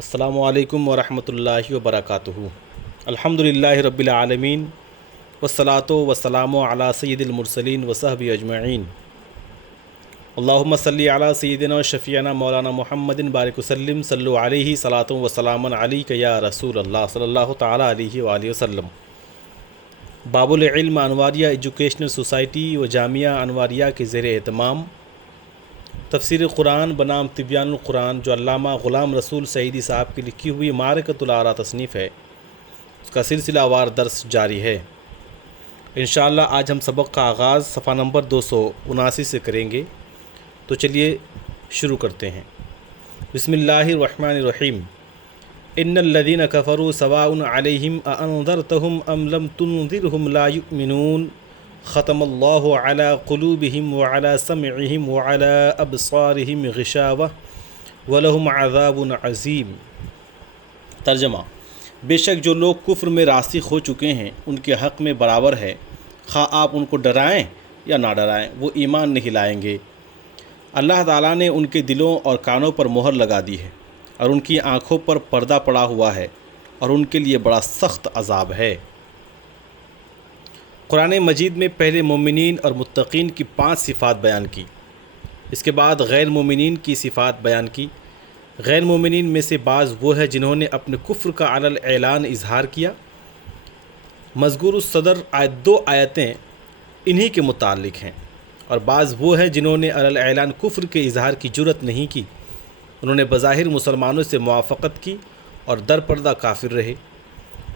السلام علیکم ورحمۃ اللہ وبرکاتہ۔ الحمدللہ رب العالمین والصلاۃ والسلام علی سید المرسلین وصحبہ اجمعین۔ اللہم صلی علی سیدنا و شفیعنا مولانا محمد بارک وسلم صلو علیہ صلاۃ وسلام علیک یا رسول اللہ صلی اللہ تعالیٰ علیہ وآلہ وسلم۔ باب العلم انواریہ ایجوکیشنل سوسائٹی و جامعہ انواریہ کے زیر اہتمام تفسیر قرآن بنام تبیان القرآن جو علامہ غلام رسول سعیدی صاحب کی لکھی ہوئی معرکۃ الآراء تصنیف ہے، اس کا سلسلہ وار درس جاری ہے۔ انشاءاللہ آج ہم سبق کا آغاز صفحہ نمبر 279 سے کریں گے، تو چلیے شروع کرتے ہیں۔ بسم اللہ الرحمن الرحیم۔ ان الذین کفروا سواء علیہم اانذرتہم ام لم تنذرہم لا یؤمنون ختم اللہ علی قلوبہم وعلی سمعہم وعلی ابصارہم غشاوہ ولہم عذاب عظیم۔ ترجمہ: بے شک جو لوگ کفر میں راسخ ہو چکے ہیں ان کے حق میں برابر ہے، خواہ آپ ان کو ڈرائیں یا نہ ڈرائیں، وہ ایمان نہیں لائیں گے۔ اللہ تعالیٰ نے ان کے دلوں اور کانوں پر مہر لگا دی ہے اور ان کی آنکھوں پر پردہ پڑا ہوا ہے اور ان کے لیے بڑا سخت عذاب ہے۔ قرآن مجید میں پہلے مومنین اور متقین کی 5 صفات بیان کی، اس کے بعد غیر مومنین کی صفات بیان کی۔ غیر مومنین میں سے بعض وہ ہے جنہوں نے اپنے کفر کا علی الاعلان اظہار کیا۔ مذکور الصدر 2 آیتیں انہی کے متعلق ہیں، اور بعض وہ ہیں جنہوں نے علی الاعلان کفر کے اظہار کی جرأت نہیں کی، انہوں نے بظاہر مسلمانوں سے موافقت کی اور در پردہ کافر رہے،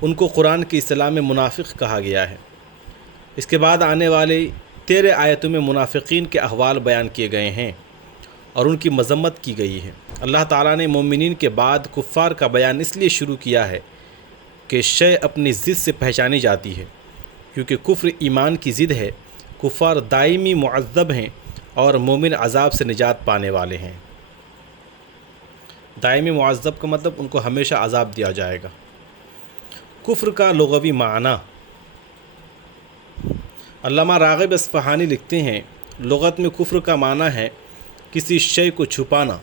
ان کو قرآن کی اصطلاح میں منافق کہا گیا ہے۔ اس کے بعد آنے والے 13 آیتوں میں منافقین کے احوال بیان کیے گئے ہیں اور ان کی مذمت کی گئی ہے۔ اللہ تعالیٰ نے مومنین کے بعد کفار کا بیان اس لیے شروع کیا ہے کہ شے اپنی ضد سے پہچانی جاتی ہے، کیونکہ کفر ایمان کی ضد ہے۔ کفار دائمی معذب ہیں اور مومن عذاب سے نجات پانے والے ہیں۔ دائمی معذب کا مطلب ان کو ہمیشہ عذاب دیا جائے گا۔ کفر کا لغوی معنی۔ علامہ راغب اصفہانی لکھتے ہیں، لغت میں کفر کا معنی ہے کسی شے کو چھپانا۔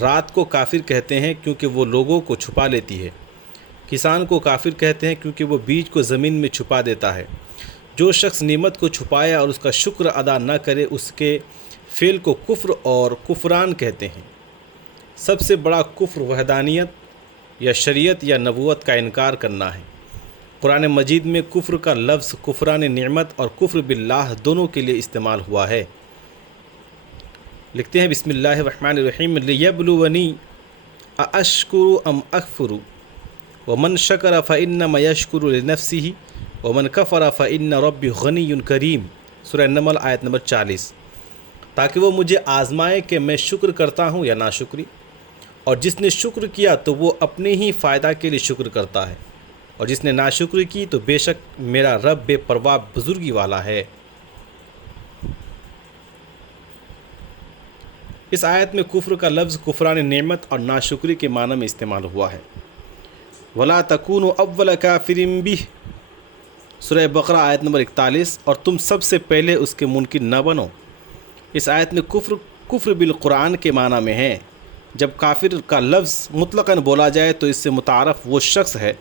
رات کو کافر کہتے ہیں کیونکہ وہ لوگوں کو چھپا لیتی ہے۔ کسان کو کافر کہتے ہیں کیونکہ وہ بیج کو زمین میں چھپا دیتا ہے۔ جو شخص نعمت کو چھپائے اور اس کا شکر ادا نہ کرے، اس کے فعل کو کفر اور کفران کہتے ہیں۔ سب سے بڑا کفر وحدانیت یا شریعت یا نبوت کا انکار کرنا ہے۔ قرآن مجید میں کفر کا لفظ کفران نعمت اور کفر باللہ دونوں کے لیے استعمال ہوا ہے۔ لکھتے ہیں بسم اللہ الرحمن الرحیم لیبلونی ااشکر ام اکفر ومن شکر فانما یشکر لنفسہ ومن کفر فان ربی غنی کریم۔ سورہ نمل آیت نمبر 40۔ تاکہ وہ مجھے آزمائے کہ میں شکر کرتا ہوں یا ناشکری، اور جس نے شکر کیا تو وہ اپنے ہی فائدہ کے لیے شکر کرتا ہے، اور جس نے ناشکری کی تو بے شک میرا رب بے پرواہ بزرگی والا ہے۔ اس آیت میں کفر کا لفظ کفران نعمت اور ناشکری کے معنی میں استعمال ہوا ہے۔ وَلَا تَكُونُوا أَوَّلَ كَافِرٍ بِهِ، سورہ بقرہ آیت نمبر 41، اور تم سب سے پہلے اس کے منکر نہ بنو۔ اس آیت میں کفر بالقرآن کے معنی میں ہے۔ جب کافر کا لفظ مطلقاً بولا جائے تو اس سے متعارف وہ شخص ہے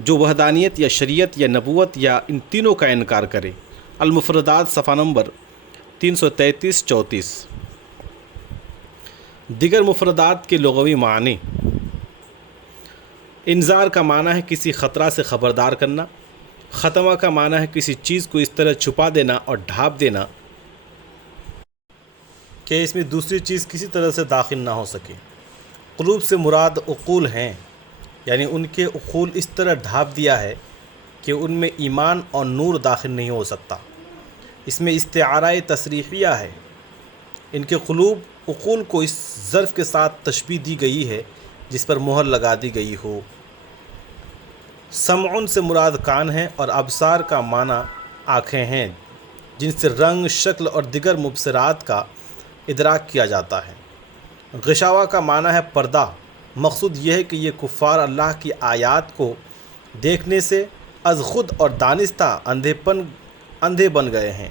جو وحدانیت یا شریعت یا نبوت یا ان تینوں کا انکار کرے۔ المفردات صفحہ نمبر 333-34۔ دیگر مفردات کے لغوی معنی۔ انذار کا معنی ہے کسی خطرہ سے خبردار کرنا۔ ختمہ کا معنی ہے کسی چیز کو اس طرح چھپا دینا اور ڈھانپ دینا کہ اس میں دوسری چیز کسی طرح سے داخل نہ ہو سکے۔ قلوب سے مراد عقول ہیں، یعنی ان کے عقول اس طرح ڈھانپ دیا ہے کہ ان میں ایمان اور نور داخل نہیں ہو سکتا۔ اس میں استعارہ تصریحیہ ہے۔ ان کے قلوب عقول کو اس ظرف کے ساتھ تشبیہ دی گئی ہے جس پر مہر لگا دی گئی ہو۔ سمعن سے مراد کان ہیں اور ابصار کا معنی آنکھیں ہیں، جن سے رنگ، شکل اور دیگر مبصرات کا ادراک کیا جاتا ہے۔ غشاوہ کا معنی ہے پردہ۔ مقصود یہ ہے کہ یہ کفار اللہ کی آیات کو دیکھنے سے از خود اور دانستہ اندھے بن گئے ہیں۔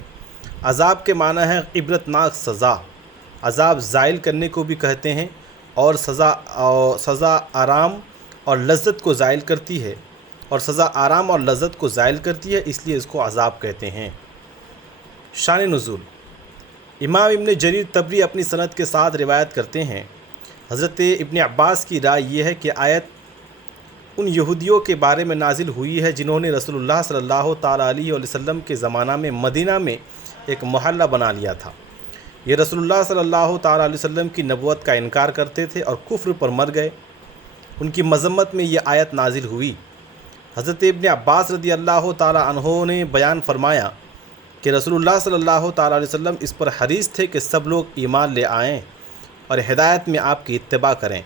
عذاب کے معنی ہے عبرتناک سزا۔ عذاب زائل کرنے کو بھی کہتے ہیں اور سزا آرام اور لذت کو زائل کرتی ہے، اور سزا آرام اور لذت کو زائل کرتی ہے، اس لیے اس کو عذاب کہتے ہیں۔ شان نزول: امام ابن جریر طبری اپنی سند کے ساتھ روایت کرتے ہیں، حضرت ابن عباس کی رائے یہ ہے کہ آیت ان یہودیوں کے بارے میں نازل ہوئی ہے جنہوں نے رسول اللہ صلی اللہ تعالیٰ علیہ وسلم کے زمانہ میں مدینہ میں ایک محلہ بنا لیا تھا۔ یہ رسول اللہ صلی اللہ تعالیٰ علیہ وسلم کی نبوت کا انکار کرتے تھے اور کفر پر مر گئے۔ ان کی مذمت میں یہ آیت نازل ہوئی۔ حضرت ابن عباس رضی اللہ تعالیٰ عنہ نے بیان فرمایا کہ رسول اللہ صلی اللہ تعالیٰ علیہ وسلم اس پر حریص تھے کہ سب لوگ ایمان لے آئیں اور ہدایت میں آپ کی اتباع کریں۔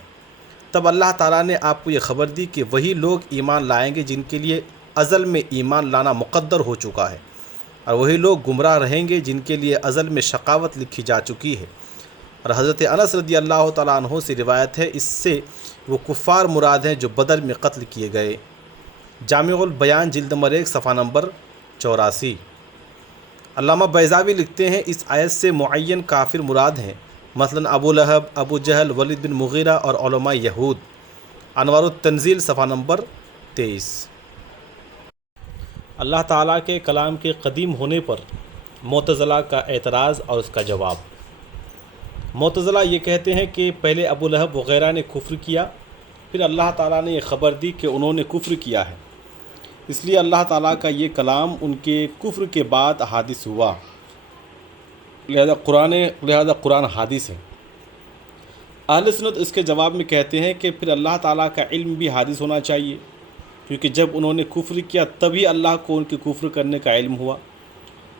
تب اللہ تعالیٰ نے آپ کو یہ خبر دی کہ وہی لوگ ایمان لائیں گے جن کے لیے ازل میں ایمان لانا مقدر ہو چکا ہے، اور وہی لوگ گمراہ رہیں گے جن کے لیے ازل میں شقاوت لکھی جا چکی ہے۔ اور حضرت انس رضی اللہ تعالیٰ عنہ سے روایت ہے، اس سے وہ کفار مراد ہیں جو بدر میں قتل کیے گئے۔ جامع البیان جلد نمبر 1 صفحہ نمبر 84۔ علامہ بیضاوی لکھتے ہیں، اس آیت سے معین کافر مراد ہیں، مثلا ابو لہب، ابو جہل، ولید بن مغیرہ اور علماء یہود۔ انوار التنزیل صفحہ نمبر 23۔ اللہ تعالیٰ کے کلام کے قدیم ہونے پر معتزلہ کا اعتراض اور اس کا جواب۔ معتزلہ یہ کہتے ہیں کہ پہلے ابو لہب وغیرہ نے کفر کیا، پھر اللہ تعالیٰ نے یہ خبر دی کہ انہوں نے کفر کیا ہے، اس لیے اللہ تعالیٰ کا یہ کلام ان کے کفر کے بعد حادث ہوا، لہذا قرآن حادث ہے۔ اہل سنت اس کے جواب میں کہتے ہیں کہ پھر اللہ تعالیٰ کا علم بھی حادث ہونا چاہیے، کیونکہ جب انہوں نے کفر کیا تبھی اللہ کو ان کے کفر کرنے کا علم ہوا،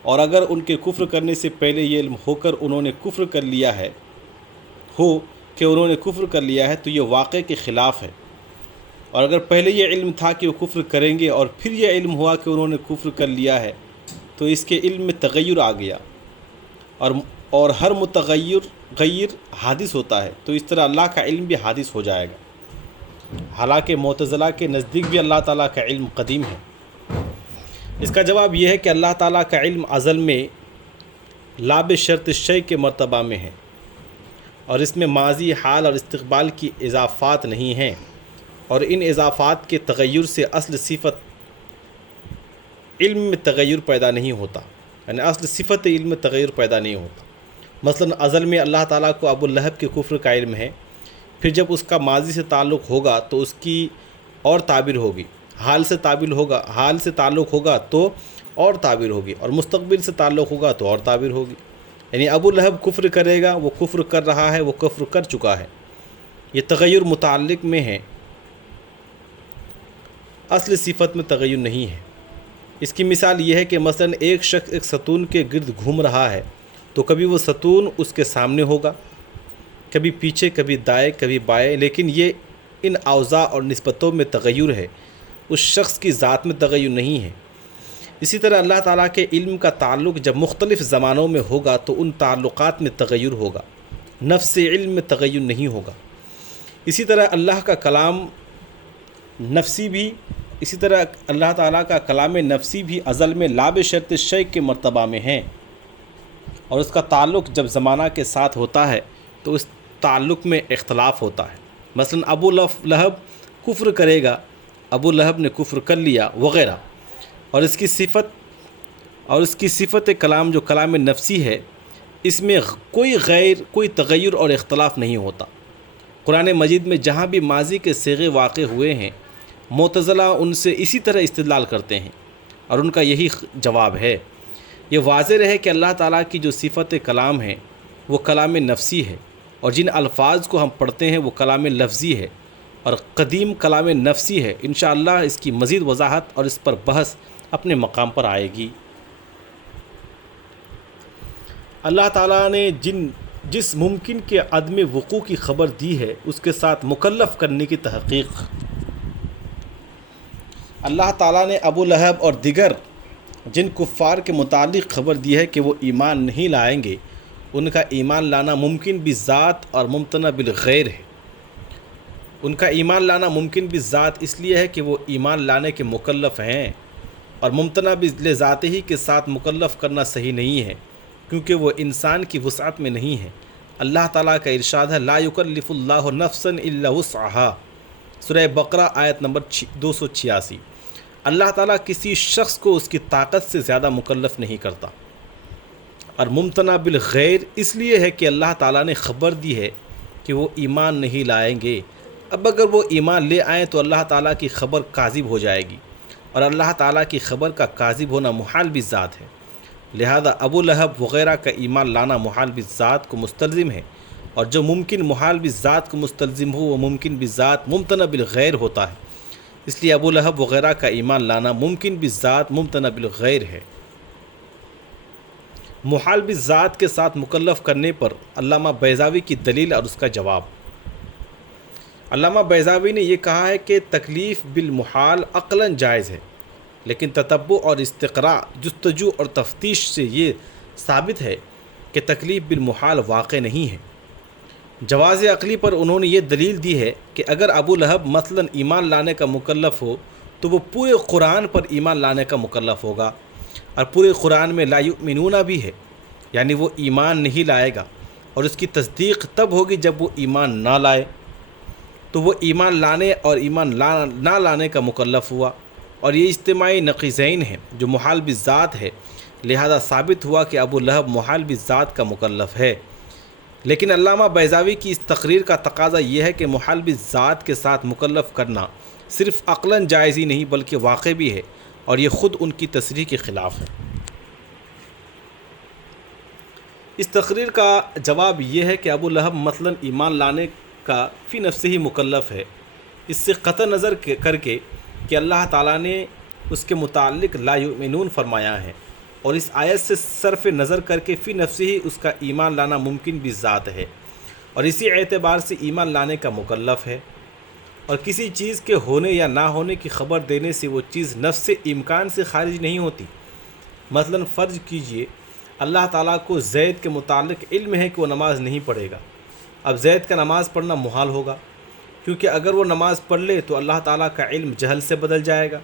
اور اگر ان کے کفر کرنے سے پہلے یہ علم ہو کر انہوں نے کفر کر لیا ہے تو یہ واقعے کے خلاف ہے، اور اگر پہلے یہ علم تھا کہ وہ کفر کریں گے اور پھر یہ علم ہوا کہ انہوں نے کفر کر لیا ہے تو اس کے علم میں تغیر آ گیا، اور ہر متغیر حادث ہوتا ہے، تو اس طرح اللہ کا علم بھی حادث ہو جائے گا۔ حالانکہ معتزلہ کے نزدیک بھی اللہ تعالیٰ کا علم قدیم ہے۔ اس کا جواب یہ ہے کہ اللہ تعالیٰ کا علم ازل میں لا بشرط الشیء کے مرتبہ میں ہے، اور اس میں ماضی، حال اور استقبال کی اضافات نہیں ہیں، اور ان اضافات کے تغیر سے اصل صفت علم میں تغیر پیدا نہیں ہوتا، یعنی اصل صفت علم میں تغیر پیدا نہیں ہوتا۔ مثلا ازل میں اللہ تعالیٰ کو ابو لہب کے کفر کا علم ہے، پھر جب اس کا ماضی سے تعلق ہوگا تو اس کی اور تعبیر ہوگی، حال سے تعلق ہوگا تو اور تعبیر ہوگی، اور مستقبل سے تعلق ہوگا تو اور تعبیر ہوگی۔ یعنی ابو لہب کفر کرے گا، وہ کفر کر رہا ہے، وہ کفر کر چکا ہے، یہ تغیر متعلق میں ہے، اصل صفت میں تغیر نہیں ہے۔ اس کی مثال یہ ہے کہ مثلا ایک شخص ایک ستون کے گرد گھوم رہا ہے تو کبھی وہ ستون اس کے سامنے ہوگا، کبھی پیچھے، کبھی دائیں، کبھی بائیں، لیکن یہ ان اوضاع اور نسبتوں میں تغیر ہے، اس شخص کی ذات میں تغیر نہیں ہے۔ اسی طرح اللہ تعالیٰ کے علم کا تعلق جب مختلف زمانوں میں ہوگا تو ان تعلقات میں تغیر ہوگا، نفس علم میں تغیر نہیں ہوگا۔ اسی طرح اللہ تعالیٰ کا کلام نفسی بھی ازل میں لا بشرط الشیء کے مرتبہ میں ہے، اور اس کا تعلق جب زمانہ کے ساتھ ہوتا ہے تو اس تعلق میں اختلاف ہوتا ہے۔ مثلا ابو لہب کفر کرے گا، ابو لہب نے کفر کر لیا وغیرہ، اور اس کی صفت کلام جو کلام نفسی ہے، اس میں کوئی تغیر اور اختلاف نہیں ہوتا۔ قرآن مجید میں جہاں بھی ماضی کے صیغے واقع ہوئے ہیں، معتزلہ ان سے اسی طرح استدلال کرتے ہیں، اور ان کا یہی جواب ہے۔ یہ واضح رہے کہ اللہ تعالیٰ کی جو صفت کلام ہے وہ کلام نفسی ہے، اور جن الفاظ کو ہم پڑھتے ہیں وہ کلام لفظی ہے اور قدیم کلام نفسی ہے۔ انشاءاللہ اس کی مزید وضاحت اور اس پر بحث اپنے مقام پر آئے گی۔ اللہ تعالیٰ نے جس ممکن کے عدم وقوع کی خبر دی ہے اس کے ساتھ مکلف کرنے کی تحقیق۔ اللہ تعالیٰ نے ابو لہب اور دیگر جن کفار کے متعلق خبر دی ہے کہ وہ ایمان نہیں لائیں گے، ان کا ایمان لانا ممکن بالذات اور ممتنع بالغیر ہے۔ ان کا ایمان لانا ممکن بالذات اس لیے ہے کہ وہ ایمان لانے کے مکلف ہیں، اور ممتنع بذاتہ ہی کے ساتھ مکلف کرنا صحیح نہیں ہے، کیونکہ وہ انسان کی وسعت میں نہیں ہے۔ اللہ تعالیٰ کا ارشاد ہے لا یکلف اللہ نفسا الا وسعها، سورہ بقرہ آیت نمبر 286۔ اللہ تعالیٰ کسی شخص کو اس کی طاقت سے زیادہ مکلف نہیں کرتا۔ اور ممتنع بالغیر اس لیے ہے کہ اللہ تعالیٰ نے خبر دی ہے کہ وہ ایمان نہیں لائیں گے۔ اب اگر وہ ایمان لے آئیں تو اللہ تعالیٰ کی خبر کاذب ہو جائے گی، اور اللہ تعالیٰ کی خبر کا کاذب ہونا محال بالذات ہے۔ لہذا ابو لہب وغیرہ کا ایمان لانا محال بالذات کو مستلزم ہے، اور جو ممکن محال بالذات کو مستلزم ہو وہ ممکن بالذات ممتنع بالغیر ہوتا ہے۔ اس لیے ابو لہب وغیرہ کا ایمان لانا ممکن بالذات ممتنع بالغیر ہے۔ محال بالذات کے ساتھ مکلف کرنے پر علامہ بیضاوی کی دلیل اور اس کا جواب۔ علامہ بیضاوی نے یہ کہا ہے کہ تکلیف بالمحال عقلاً جائز ہے، لیکن تتبع اور استقراء، جستجو اور تفتیش سے یہ ثابت ہے کہ تکلیف بالمحال واقع نہیں ہے۔ جواز عقلی پر انہوں نے یہ دلیل دی ہے کہ اگر ابو لہب مثلاً ایمان لانے کا مکلف ہو تو وہ پورے قرآن پر ایمان لانے کا مکلف ہوگا، اور پورے قرآن میں لا یؤمنون بھی ہے، یعنی وہ ایمان نہیں لائے گا، اور اس کی تصدیق تب ہوگی جب وہ ایمان نہ لائے، تو وہ ایمان لانے اور ایمان نہ لانے کا مکلف ہوا، اور یہ اجتماعی نقیضین ہیں جو محال بالذات ہے۔ لہذا ثابت ہوا کہ ابو لہب محال بالذات کا مکلف ہے۔ لیکن علامہ بیضاوی کی اس تقریر کا تقاضا یہ ہے کہ محال بالذات کے ساتھ مکلف کرنا صرف عقلاً جائز ہی نہیں بلکہ واقع بھی ہے، اور یہ خود ان کی تصریح کے خلاف ہے۔ اس تقریر کا جواب یہ ہے کہ ابو لہب مثلاً ایمان لانے کا فی نفسہ ہی مکلف ہے، اس سے قطع نظر کر کے کہ اللہ تعالیٰ نے اس کے متعلق لا یؤمنون فرمایا ہے، اور اس آیت سے صرف نظر کر کے فی نفسہ ہی اس کا ایمان لانا ممکن بالذات ہے، اور اسی اعتبار سے ایمان لانے کا مکلف ہے۔ اور کسی چیز کے ہونے یا نہ ہونے کی خبر دینے سے وہ چیز نفس امکان سے خارج نہیں ہوتی۔ مثلاً فرض کیجئے اللہ تعالیٰ کو زید کے متعلق علم ہے کہ وہ نماز نہیں پڑھے گا، اب زید کا نماز پڑھنا محال ہوگا، کیونکہ اگر وہ نماز پڑھ لے تو اللہ تعالیٰ کا علم جہل سے بدل جائے گا،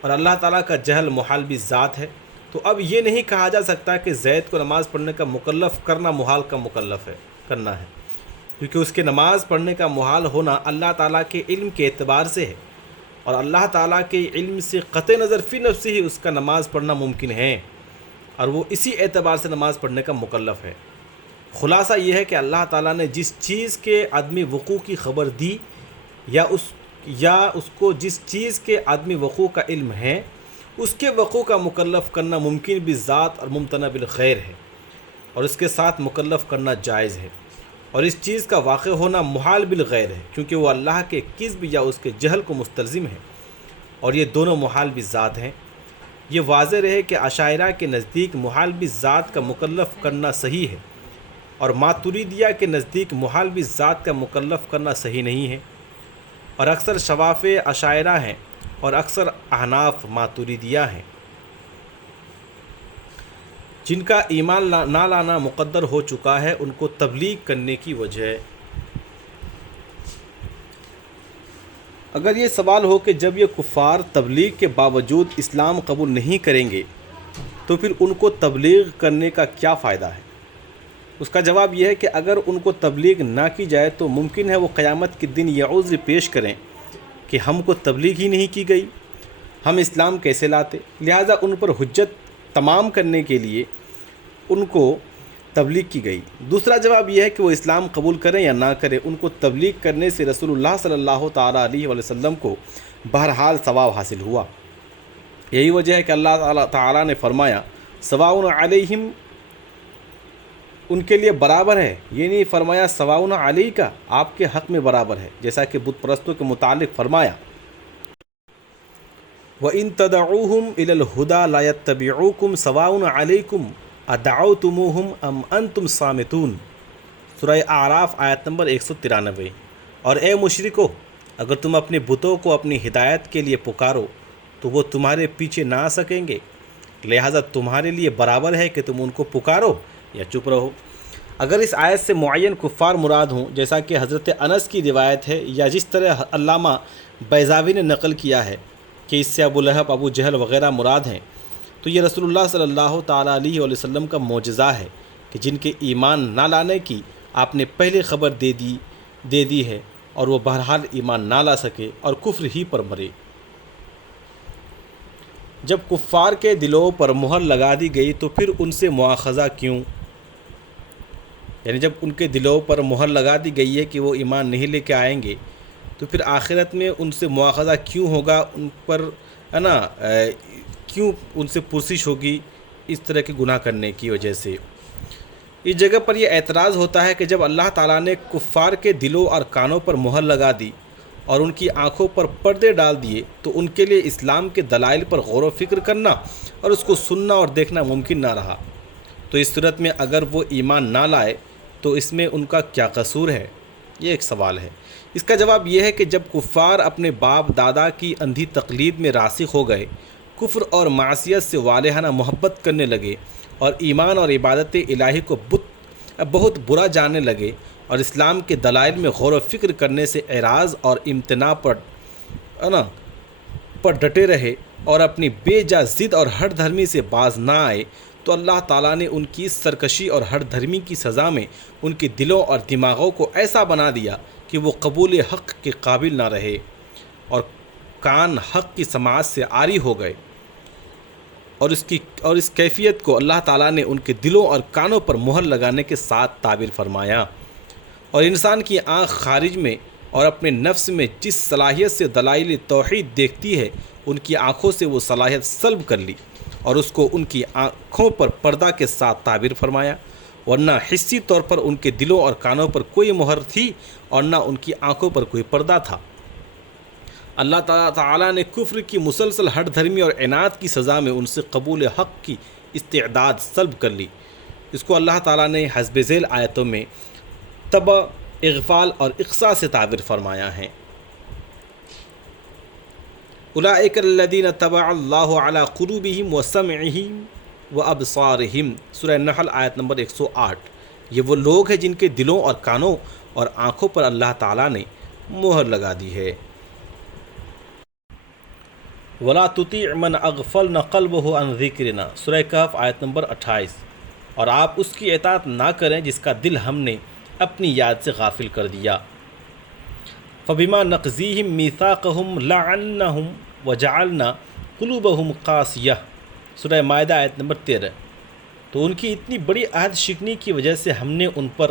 اور اللہ تعالیٰ کا جہل محال بالذات ہے۔ تو اب یہ نہیں کہا جا سکتا کہ زید کو نماز پڑھنے کا مکلف کرنا محال کا مکلف ہے کرنا ہے، کیونکہ اس کے نماز پڑھنے کا محال ہونا اللہ تعالیٰ کے علم کے اعتبار سے ہے، اور اللہ تعالیٰ کے علم سے قطع نظر فی نفس ہی اس کا نماز پڑھنا ممکن ہے، اور وہ اسی اعتبار سے نماز پڑھنے کا مکلف ہے۔ خلاصہ یہ ہے کہ اللہ تعالیٰ نے جس چیز کے عدم وقوع کی خبر دی یا اس کو جس چیز کے عدم وقوع کا علم ہے اس کے وقوع کا مکلف کرنا ممکن بالذات اور ممتنع بالغیر ہے، اور اس کے ساتھ مکلف کرنا جائز ہے، اور اس چیز کا واقع ہونا محال بالغیر ہے کیونکہ وہ اللہ کے کذب یا اس کے جہل کو مستلزم ہے، اور یہ دونوں محال بالذات ہیں۔ یہ واضح رہے کہ اشاعرہ کے نزدیک محال بالذات کا مکلف کرنا صحیح ہے، اور ماتریدیہ کے نزدیک محال بالذات کا مکلف کرنا صحیح نہیں ہے، اور اکثر شواف اشاعرہ ہیں اور اکثر احناف ماتریدیہ ہیں، جن کا ایمان نہ لانا مقدر ہو چکا ہے ان کو تبلیغ کرنے کی وجہ۔ اگر یہ سوال ہو کہ جب یہ کفار تبلیغ کے باوجود اسلام قبول نہیں کریں گے تو پھر ان کو تبلیغ کرنے کا کیا فائدہ ہے؟ اس کا جواب یہ ہے کہ اگر ان کو تبلیغ نہ کی جائے تو ممکن ہے وہ قیامت کے دن یہ عذر پیش کریں کہ ہم کو تبلیغ ہی نہیں کی گئی، ہم اسلام کیسے لاتے؟ لہٰذا ان پر حجت تمام کرنے کے لیے ان کو تبلیغ کی گئی۔ دوسرا جواب یہ ہے کہ وہ اسلام قبول کریں یا نہ کریں، ان کو تبلیغ کرنے سے رسول اللہ صلی اللہ تعالیٰ علیہ وسلم کو بہرحال ثواب حاصل ہوا۔ یہی وجہ ہے کہ اللہ تعالیٰ نے فرمایا سواء علیہم، ان کے لیے برابر ہے، یہ نہیں فرمایا سواء علیک، آپ کے حق میں برابر ہے، جیسا کہ بت پرستوں کے متعلق فرمایا وَإِن تَدْعُوهُمْ إِلَى الْهُدَى لَا يَتَّبِعُوكُمْ سَوَاءٌ عَلَيْكُمْ أَدَعَوْتُمُوهُمْ أَمْ أَنْتُمْ صَامِتُونَ، سورہ اعراف آیت نمبر 193۔ اور اے مشرکو، اگر تم اپنے بتوں کو اپنی ہدایت کے لیے پکارو تو وہ تمہارے پیچھے نہ آ سکیں گے، لہٰذا تمہارے لیے برابر ہے کہ تم ان کو پکارو یا چپ رہو۔ اگر اس آیت سے معین کفار مراد ہوں جیسا کہ حضرت انس کی روایت ہے یا جس طرح علامہ بیضاوی نے نقل کیا ہے کہ اس سے ابو لہب، ابو جہل وغیرہ مراد ہیں، تو یہ رسول اللہ صلی اللہ تعالیٰ علیہ وسلم کا معجزہ ہے کہ جن کے ایمان نہ لانے کی آپ نے پہلے خبر دے دی ہے اور وہ بہرحال ایمان نہ لا سکے اور کفر ہی پر مرے۔ جب کفار کے دلوں پر مہر لگا دی گئی تو پھر ان سے مواخذہ کیوں؟ یعنی جب ان کے دلوں پر مہر لگا دی گئی ہے کہ وہ ایمان نہیں لے کے آئیں گے تو پھر آخرت میں ان سے مواخذہ کیوں ہوگا، ان پر ہے نا کیوں ان سے پرسش ہوگی اس طرح کے گناہ کرنے کی وجہ سے؟ اس جگہ پر یہ اعتراض ہوتا ہے کہ جب اللہ تعالیٰ نے کفار کے دلوں اور کانوں پر مہر لگا دی اور ان کی آنکھوں پر پردے ڈال دیے تو ان کے لیے اسلام کے دلائل پر غور و فکر کرنا اور اس کو سننا اور دیکھنا ممکن نہ رہا۔ تو اس صورت میں اگر وہ ایمان نہ لائے تو اس میں ان کا کیا قصور ہے؟ یہ ایک سوال ہے۔ اس کا جواب یہ ہے کہ جب کفار اپنے باپ دادا کی اندھی تقلید میں راسخ ہو گئے، کفر اور معصیت سے والہانہ محبت کرنے لگے اور ایمان اور عبادت الہی کو بہت برا جاننے لگے اور اسلام کے دلائل میں غور و فکر کرنے سے اعراض اور امتناع پر ڈٹے رہے اور اپنی بے جا ضد اور ہٹ دھرمی سے باز نہ آئے، تو اللہ تعالیٰ نے ان کی سرکشی اور ہٹ دھرمی کی سزا میں ان کے دلوں اور دماغوں کو ایسا بنا دیا کہ وہ قبول حق کے قابل نہ رہے اور کان حق کی سماعت سے عاری ہو گئے، اور اس کیفیت کو اللہ تعالیٰ نے ان کے دلوں اور کانوں پر مہر لگانے کے ساتھ تعبیر فرمایا، اور انسان کی آنکھ خارج میں اور اپنے نفس میں جس صلاحیت سے دلائل توحید دیکھتی ہے، ان کی آنکھوں سے وہ صلاحیت سلب کر لی اور اس کو ان کی آنکھوں پر پردہ کے ساتھ تعبیر فرمایا، ورنہ حصی طور پر ان کے دلوں اور کانوں پر کوئی مہر تھی اور نہ ان کی آنکھوں پر کوئی پردہ تھا۔ اللہ تعالیٰ نے کفر کی مسلسل ہٹ دھرمی اور عناد کی سزا میں ان سے قبول حق کی استعداد سلب کر لی۔ اس کو اللہ تعالیٰ نے حسب ذیل آیتوں میں تبع، اغفال اور اقصاء سے تعبیر فرمایا ہے۔ اولئک الذین طبع اللہ علی قلوبہم وسمعہم وابصارہم، سورہ نحل آیت نمبر 108۔ یہ وہ لوگ ہیں جن کے دلوں اور کانوں اور آنکھوں پر اللہ تعالیٰ نے مہر لگا دی ہے۔ وَلَا تُطِعْ مَنْ أَغْفَلْنَا قَلْبَهُ عَنْ ذِكْرِنَا، سورہ کہف آیت نمبر 28۔ اور آپ اس کی اطاعت نہ کریں جس کا دل ہم نے اپنی یاد سے غافل کر دیا۔ فَبِمَا نَقْضِيهِمْ مِيثَاقَهُمْ لَعَنَّهُمْ وَجَعَلْنَا قُلُوبَهُمْ قَاسِيَةً، سورہ مائدہ آیت نمبر 13۔ تو ان کی اتنی بڑی عہد شکنی کی وجہ سے ہم نے ان پر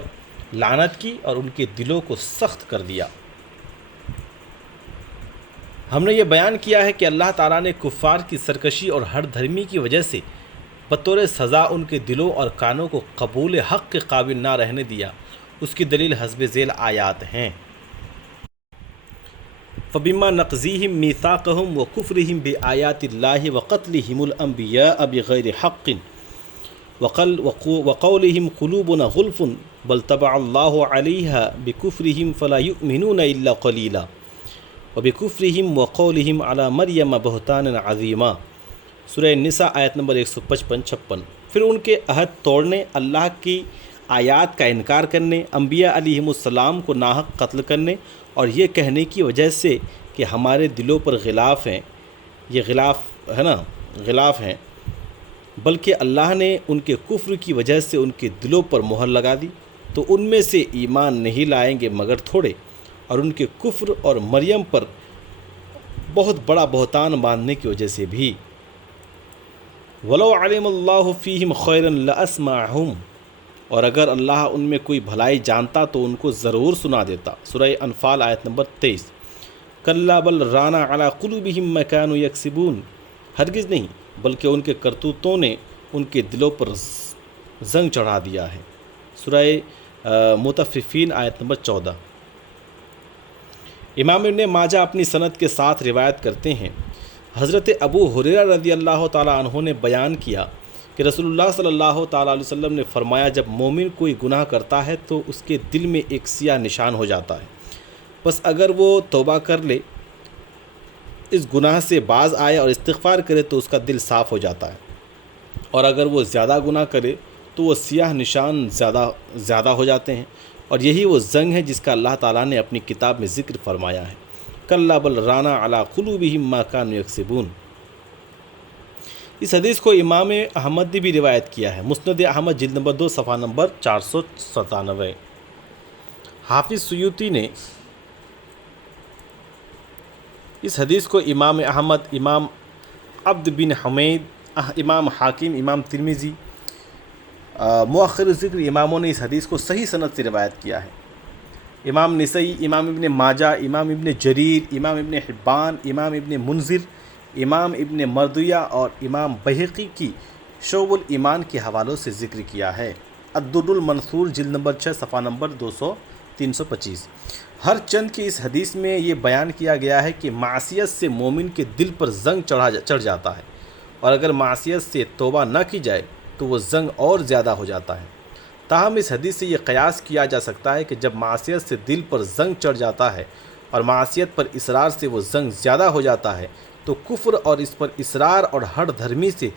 لعنت کی اور ان کے دلوں کو سخت کر دیا۔ ہم نے یہ بیان کیا ہے کہ اللہ تعالیٰ نے کفار کی سرکشی اور ہٹ دھرمی کی وجہ سے بطور سزا ان کے دلوں اور کانوں کو قبول حق کے قابل نہ رہنے دیا۔ اس کی دلیل حسب ذیل آیات ہیں۔ فَبِمَا نَقْضِيهِمْ مِيثَاقَهُمْ وَكُفْرِهِمْ بِآيَاتِ اللَّهِ وَقَتْلِهِمُ الْأَنْبِيَاءَ بِغَيْرِ حَقٍّ وَقَوْلِهِمْ قُلُوبُنَا غُلْفٌ بَلْ طَبَعَ اللَّهُ عَلَيْهَا بِكُفْرِهِمْ فَلَا يُؤْمِنُونَ إِلَّا قَلِيلًا وَبِكُفْرِهِمْ وَقَوْلِهِمْ عَلَى مَرْيَمَ بُهْتَانًا عَظِيمًا، سورہ نساء آیت نمبر 155-56۔ پھر ان کے عہد توڑنے، اللہ کی آیات کا انکار کرنے، انبیاء علیہم السلام کو ناحق قتل کرنے اور یہ کہنے کی وجہ سے کہ ہمارے دلوں پر غلاف ہیں، یہ غلاف ہیں، بلکہ اللہ نے ان کے کفر کی وجہ سے ان کے دلوں پر مہر لگا دی، تو ان میں سے ایمان نہیں لائیں گے مگر تھوڑے، اور ان کے کفر اور مریم پر بہت بڑا بہتان باندھنے کی وجہ سے بھی۔ وَلَوْ عَلِمَ اللَّهُ فِيهِمْ خَيْرًا لَأَسْمَعَهُمْ، اور اگر اللہ ان میں کوئی بھلائی جانتا تو ان کو ضرور سنا دیتا، سورہ انفال آیت نمبر 23۔ كَلَّا بَلْ رَانَ عَلَى قُلُوبِهِمْ مَا كَانُوا يَكْسِبُونَ، ہرگز نہیں بلکہ ان کے کرتوتوں نے ان کے دلوں پر زنگ چڑھا دیا ہے، سورہ مطففین آیت نمبر 14۔ امام ابن ماجہ اپنی سند کے ساتھ روایت کرتے ہیں، حضرت ابو ہریرہ رضی اللہ تعالیٰ عنہ نے بیان کیا کہ رسول اللہ صلی اللہ تعالیٰ علیہ وسلم نے فرمایا، جب مومن کوئی گناہ کرتا ہے تو اس کے دل میں ایک سیاہ نشان ہو جاتا ہے، بس اگر وہ توبہ کر لے، اس گناہ سے باز آئے اور استغفار کرے تو اس کا دل صاف ہو جاتا ہے، اور اگر وہ زیادہ گناہ کرے تو وہ سیاہ نشان زیادہ ہو جاتے ہیں، اور یہی وہ زنگ ہے جس کا اللہ تعالیٰ نے اپنی کتاب میں ذکر فرمایا ہے، کَلَّا بَلْ رَانَ عَلَى قُلُوبِهِمْ مَا كَانُوا يَكْسِبُونَ۔ اس حدیث کو امام احمد نے بھی روایت کیا ہے، مسند احمد جلد نمبر 2 صفحہ نمبر 497۔ حافظ سیوطی نے اس حدیث کو امام احمد، امام عبد بن حمید، امام حاکم، امام ترمذی، مؤخر ذکر اماموں نے اس حدیث کو صحیح سند سے روایت کیا ہے۔ امام نسائی، امام ابن ماجہ، امام ابن جریر، امام ابن حبان، امام ابن منذر، امام ابن مردویہ اور امام بہقی کی شعب الایمان کے حوالوں سے ذکر کیا ہے۔ الدر المنثور جلد نمبر 6 صفحہ نمبر 325۔ ہر چند کی اس حدیث میں یہ بیان کیا گیا ہے کہ معصیت سے مومن کے دل پر زنگ چڑھ جاتا ہے، اور اگر معصیت سے توبہ نہ کی جائے تو وہ زنگ اور زیادہ ہو جاتا ہے۔ تاہم اس حدیث سے یہ قیاس کیا جا سکتا ہے کہ جب معصیت سے دل پر زنگ چڑھ جاتا ہے اور معصیت پر اصرار سے وہ زنگ زیادہ ہو جاتا ہے تو کفر اور اس پر اصرار اور ہٹ دھرمی سے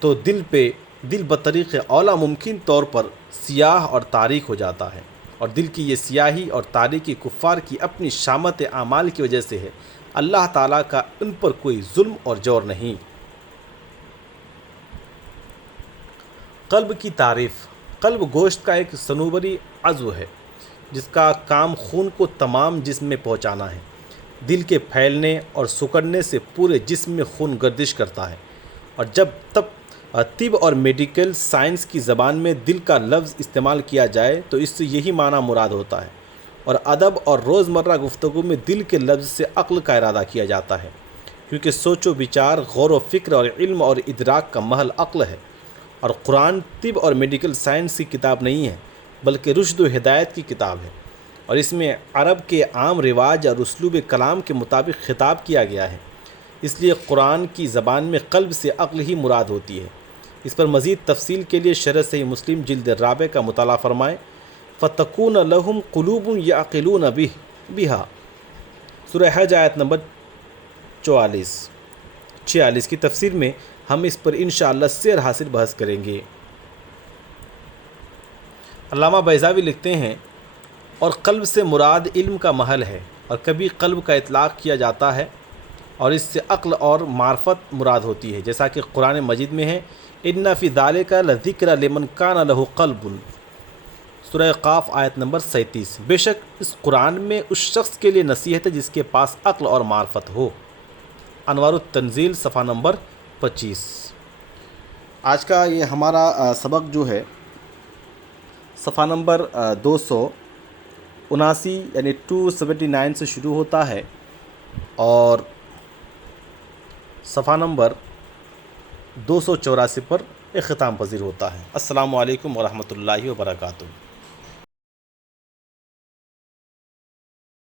تو دل بطریق اولا ممکن طور پر سیاہ اور تاریک ہو جاتا ہے، اور دل کی یہ سیاہی اور تاریکی کفار کی اپنی شامت اعمال کی وجہ سے ہے۔ اللہ تعالیٰ کا ان پر کوئی ظلم اور جور نہیں۔ قلب کی تعریف۔ قلب گوشت کا ایک صنوبری عضو ہے جس کا کام خون کو تمام جسم میں پہنچانا ہے۔ دل کے پھیلنے اور سکڑنے سے پورے جسم میں خون گردش کرتا ہے، اور جب طب اور میڈیکل سائنس کی زبان میں دل کا لفظ استعمال کیا جائے تو اس سے یہی معنی مراد ہوتا ہے، اور ادب اور روزمرہ گفتگو میں دل کے لفظ سے عقل کا ارادہ کیا جاتا ہے، کیونکہ سوچ و بچار، غور و فکر اور علم اور ادراک کا محل عقل ہے، اور قرآن طب اور میڈیکل سائنس کی کتاب نہیں ہے بلکہ رشد و ہدایت کی کتاب ہے، اور اس میں عرب کے عام رواج اور اسلوب کلام کے مطابق خطاب کیا گیا ہے۔ اس لیے قرآن کی زبان میں قلب سے عقل ہی مراد ہوتی ہے۔ اس پر مزید تفصیل کے لیے شرح صحیح مسلم جلد رابع کا مطالعہ فرمائیں۔ فَتَكُونَ لَهُمْ قُلُوبٌ يَعْقِلُونَ بِهَا سورہ حج آیت نمبر 46 کی تفسیر میں ہم اس پر انشاءاللہ سیر حاصل بحث کریں گے۔ علامہ بیضاوی لکھتے ہیں، اور قلب سے مراد علم کا محل ہے، اور کبھی قلب کا اطلاق کیا جاتا ہے اور اس سے عقل اور معرفت مراد ہوتی ہے، جیسا کہ قرآن مجید میں ہے، اِنَّ فِي ذَلِكَ لَذِكْرَىٰ لِمَنْ كَانَ لَهُ قَلْبٌ سورہ قاف آیت نمبر 37۔ بے شک اس قرآن میں اس شخص کے لیے نصیحت ہے جس کے پاس عقل اور معرفت ہو۔ انوار التنزیل صفحہ نمبر 25۔ آج کا یہ ہمارا سبق جو ہے صفحہ نمبر 279 یعنی 279 سے شروع ہوتا ہے اور صفحہ نمبر 284 پر اختتام پذیر ہوتا ہے۔ السلام علیکم ورحمۃ اللہ وبرکاتہ۔